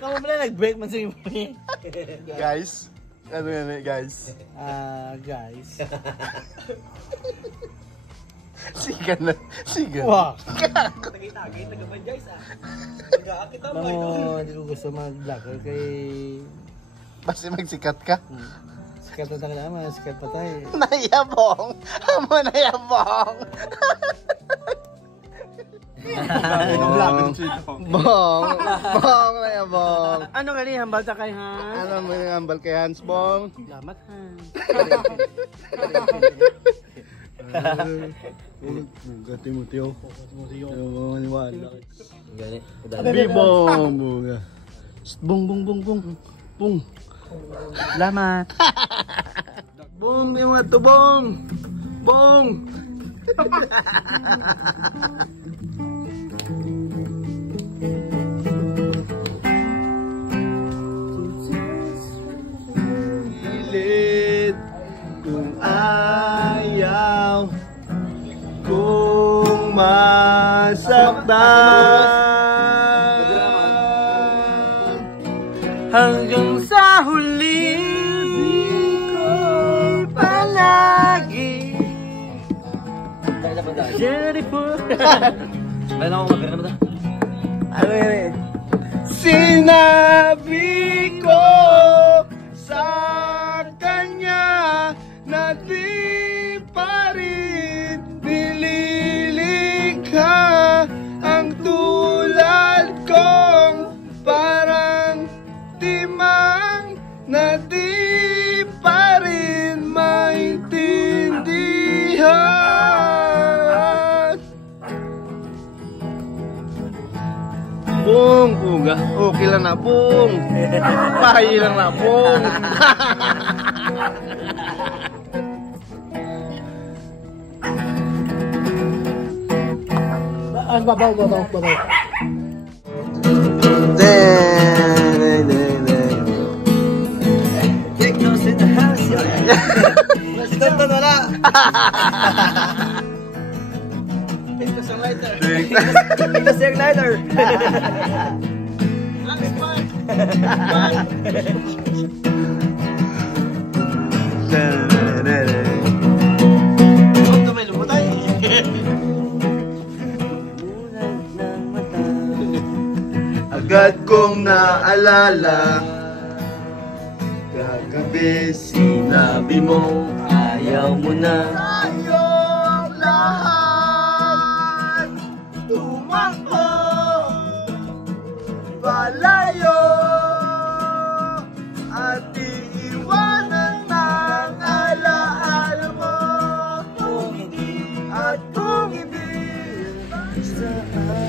Kamu pala nag-break man sa iyo. Guys. Ano yan guys? Guys. Siga na. Siga. Wow. Tagay-tagay, taga-banjays Nag-aakit ang mga ito. Hindi ko gusto mag-vlogger kay... Basta magsikat ka. Sikat na tayo naman, sikat pa tayo. Nayabong! Amo nayabong! Bong! Bong nayabong! Ano nga ni, hambal sa kay Hans? Ano mo yung hambal kay Hans Bong? Salamat Hans. Gati mo tiyo. Ano maniwala. Gani. Bibong! Bong! Bong! Bong! Bong! Bong! Salamat. Bong! Yung mga to Bong! Bong! Pilit kung ayaw kung masaktan Hanggang sa huli palagi Jennifer. Ba't ako magkakaroon ba ito? Ano yun eh? Sinabi ko sa kanya na di pa rin nililikha ang tulad kong parang timang na di pa rin maintindihan. Bong, puga. Okay lang na, Bong. Pahay lang na, Bong. Babaw. Take those in the house. Si Tonton wala. Take us ang lighter. Take us yung lighter. May lumutay. Agad kong naalala kagabi sinabi mo ayaw mo na tayong lahat tumakbo palayo at iiwanan ng alaala mo kung hindi at kung hindi saan